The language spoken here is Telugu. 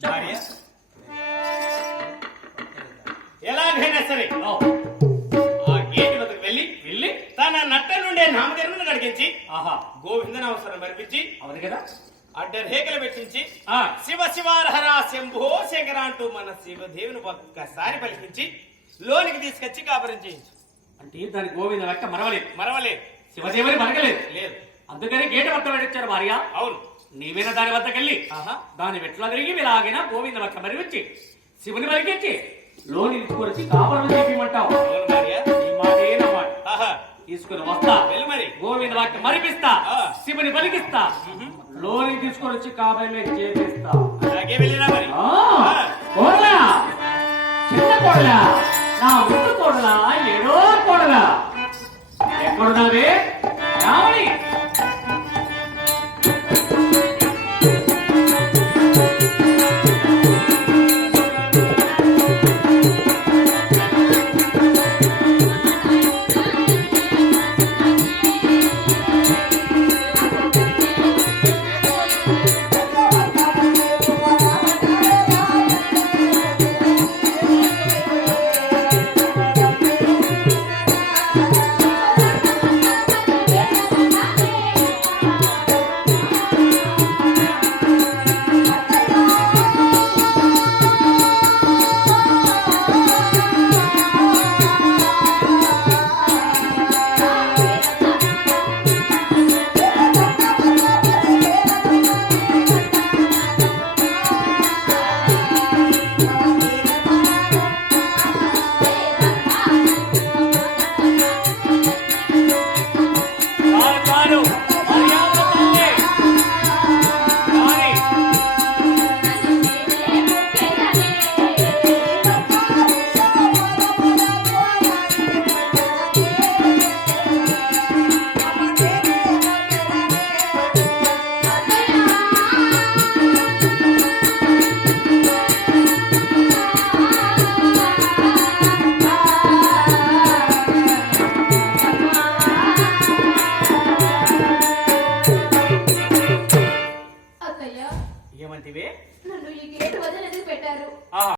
భార్య ఎలాగైనా సరే ఆ గేటు వద్దకు వెళ్ళి తన నట్ట నుండే నామధర్మను నడిగించి గోవిందన అవసరం మరిపించి అవును కదా అడ్డరేఖలు పెట్టించి శివ శివారహర శంభో శంకర అంటూ మన శివదేవుని ఒక్కసారి పలికించి లోనికి తీసుకొచ్చి కాపురం చేయించు. అంటే దాని గోవింద లెక్క మరవలేదు శివదేవుని మరగలేదు లేదు. అందుకని గేటు వద్ద పెట్టించారు భార్య. అవును, నీవైనా దాని వద్దకెళ్ళి దాని వెట్లా తిరిగి ఇలాగైనా గోవింద లెక్క మరిపించి శివుని మరిగించి లోని తీసుకొచ్చి కాపురం చేపిమంటావు. అవును భార్య, ఈ మాట తీసుకుని వస్తా మరి గోవింద వాక్య మరిపిస్తా శివుని పలికిస్తా లోని తీసుకొని వచ్చి కాపురమే చేపిస్తా. అలాగే వెళ్ళినా మరి కోడలా చిన్న కోడలా నా ముందు కోడలా ఏడో కోడలా ఎక్కడున్నావే